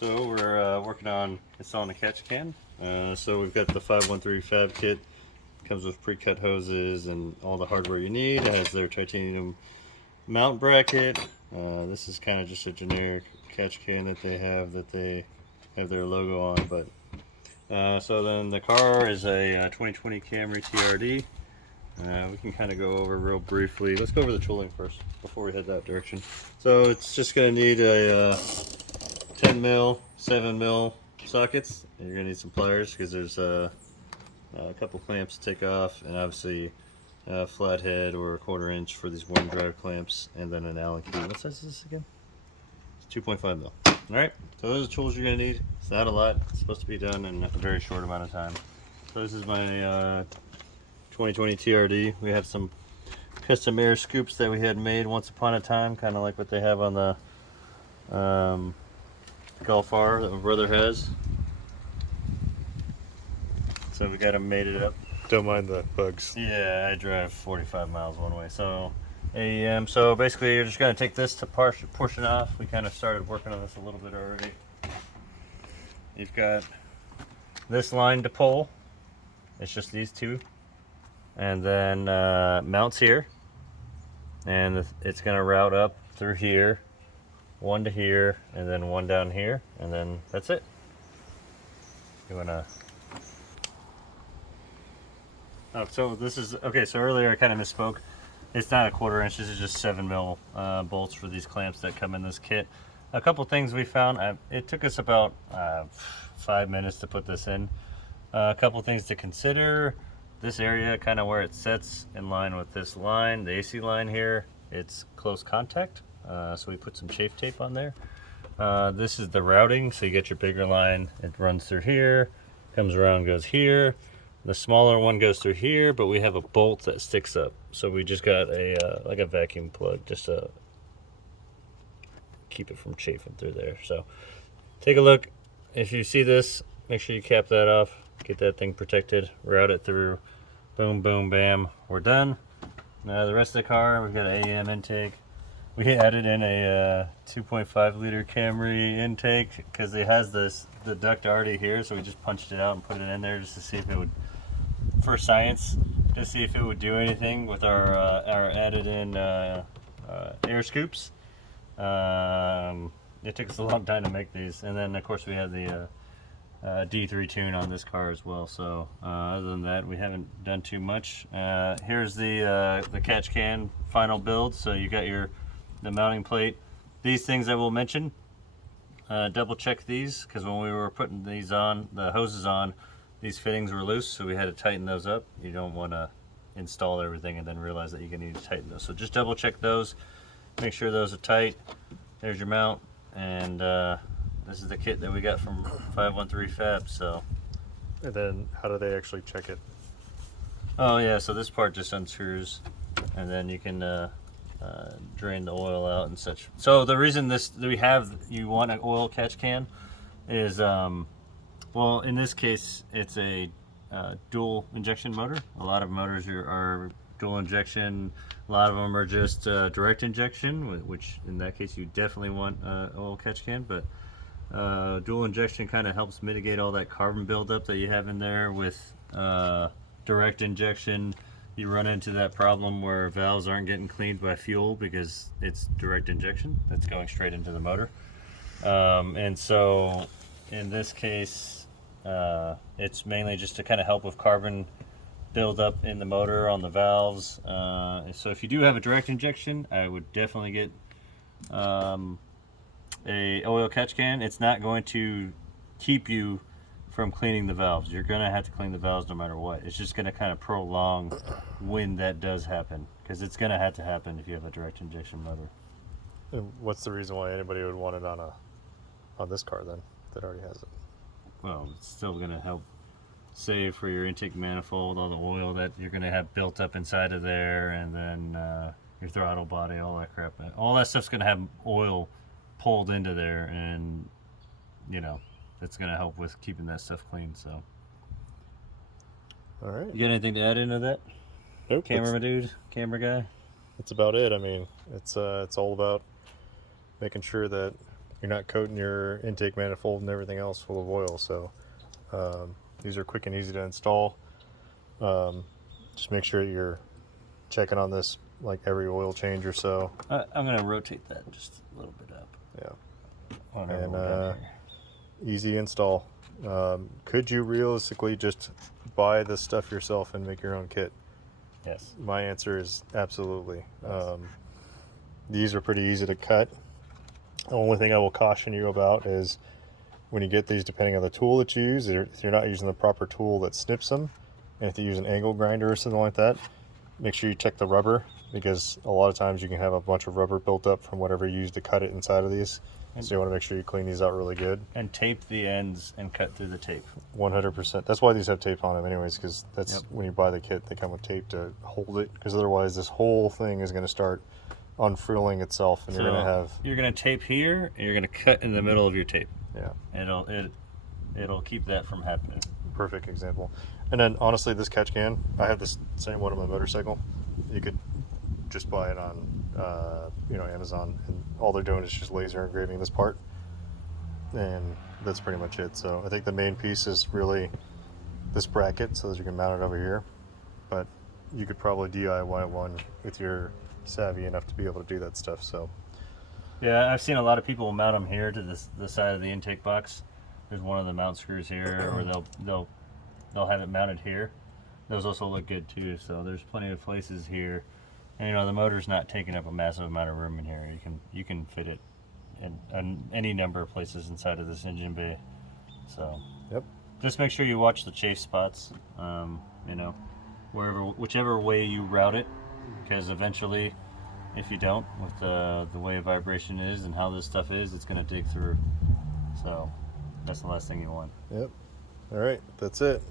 So we're working on installing a catch can. So we've got the 513 FAB kit. Comes with pre-cut hoses and all the hardware you need. It has their titanium mount bracket. This is kind of just a generic catch can that they have their logo on. But so then the car is a 2020 Camry TRD. We can kind of go over real briefly. Let's go over the tooling first before we head that direction. So it's just going to need a 10 mil, 7 mil sockets. And you're going to need some pliers because there's a couple clamps to take off, and obviously a flathead or a 1/4 inch for these one drive clamps, and then an Allen key. What size is this again? It's 2.5 mil. Alright, so those are the tools you're going to need. It's not a lot. It's supposed to be done in a very short amount of time. So this is my 2020 TRD. We had some custom air scoops that we had made once upon a time, kind of like what they have on the Golf R that my brother has. So we got them mated up. Don't mind the bugs. Yeah, I drive 45 miles one way. So so basically you're just going to take this to portion off. We kind of started working on this a little bit already. You've got this line to pull. It's just these two. And then mounts here, and it's going to route up through here, one to here, and then one down here, and then that's it. You want to... Oh, so this is... Okay, so earlier I kind of misspoke. It's not a 1/4 inch, this is just 7 mil bolts for these clamps that come in this kit. A couple things we found. It took us about 5 minutes to put this in. A couple things to consider. This area, kind of where it sets in line with this line, the AC line here, it's close contact. So we put some chafe tape on there. This is the routing, so you get your bigger line. It runs through here, comes around, goes here. The smaller one goes through here, but we have a bolt that sticks up. So we just got a like a vacuum plug just to keep it from chafing through there. So take a look. If you see this, make sure you cap that off. Get that thing protected, route it through, boom, boom, bam, we're done. Now the rest of the car, we've got an AM intake. We added in a 2.5 liter Camry intake because it has the duct already here, so we just punched it out and put it in there just to see if it would, for science, to see if it would do anything with our added in air scoops. It took us a long time to make these, and then of course we had the D3 tune on this car as well. So other than that, we haven't done too much. Here's the catch can final build. So you got the mounting plate. These things I will mention, double check these, because when we were putting these on, the hoses on, these fittings were loose, so we had to tighten those up. You don't want to install everything and then realize that you're going to need to tighten those. So just double check those, make sure those are tight. There's your mount, and this is the kit that we got from 513 FAB. So, And then how do they actually check it? oh yeah, so this part just unscrews, and then you can drain the oil out and such. So the reason you want an oil catch can is, well, in this case it's a dual injection motor. A lot of motors are dual injection. A lot of them are just direct injection, which in that case you definitely want oil catch can. But dual injection kind of helps mitigate all that carbon buildup that you have in there. With direct injection, you run into that problem where valves aren't getting cleaned by fuel because it's direct injection that's going straight into the motor. And so in this case, it's mainly just to kind of help with carbon buildup in the motor on the valves. So if you do have a direct injection, I would definitely get a oil catch can. It's not going to keep you from cleaning the valves. You're going to have to clean the valves no matter what. It's just going to kind of prolong when that does happen, because it's going to have to happen if you have a direct injection motor. And what's the reason why anybody would want it on this car then that already has it? Well, it's still going to help save for your intake manifold, all the oil that you're going to have built up inside of there, and then your throttle body, all that crap. All that stuff's going to have oil pulled into there, and you know, it's going to help with keeping that stuff clean. So, all right. You got anything to add into that? Nope. Camera guy? That's about it. I mean, it's all about making sure that you're not coating your intake manifold and everything else full of oil. So these are quick and easy to install. Just make sure you're checking on this like every oil change or so. I'm gonna rotate that just a little bit up. Yeah. Whenever And we're done here. easy install. Could you realistically just buy this stuff yourself and make your own kit? Yes. My answer is absolutely. These are pretty easy to cut. The only thing I will caution you about is when you get these, depending on the tool that you use, if you're not using the proper tool that snips them, and if you use an angle grinder or something like that, make sure you check the rubber, because a lot of times you can have a bunch of rubber built up from whatever you used to cut it inside of these. So you want to make sure you clean these out really good. And tape the ends and cut through the tape. 100%. That's why these have tape on them anyways, because that's when you buy the kit, they come with tape to hold it, because otherwise this whole thing is going to start unfurling itself, and So you're going to have... You're going to tape here, and you're going to cut in the middle of your tape. Yeah. It'll keep that from happening. Perfect example. And then honestly, this catch can, I have this same one on my motorcycle. You could just buy it on Amazon, and all they're doing is just laser engraving this part, and that's pretty much it. So I think the main piece is really this bracket so that you can mount it over here, but you could probably DIY one if you're savvy enough to be able to do that stuff. So yeah, I've seen a lot of people mount them here to the side of the intake box. There's one of the mount screws here, or they'll have it mounted here. Those also look good too. So there's plenty of places here, and the motor's not taking up a massive amount of room in here. You can fit it in any number of places inside of this engine bay. So yep, just make sure you watch the chafe spots. Whichever way you route it, because eventually, if you don't, with the way vibration is and how this stuff is, it's going to dig through. So that's the last thing you want. Yep. All right, that's it.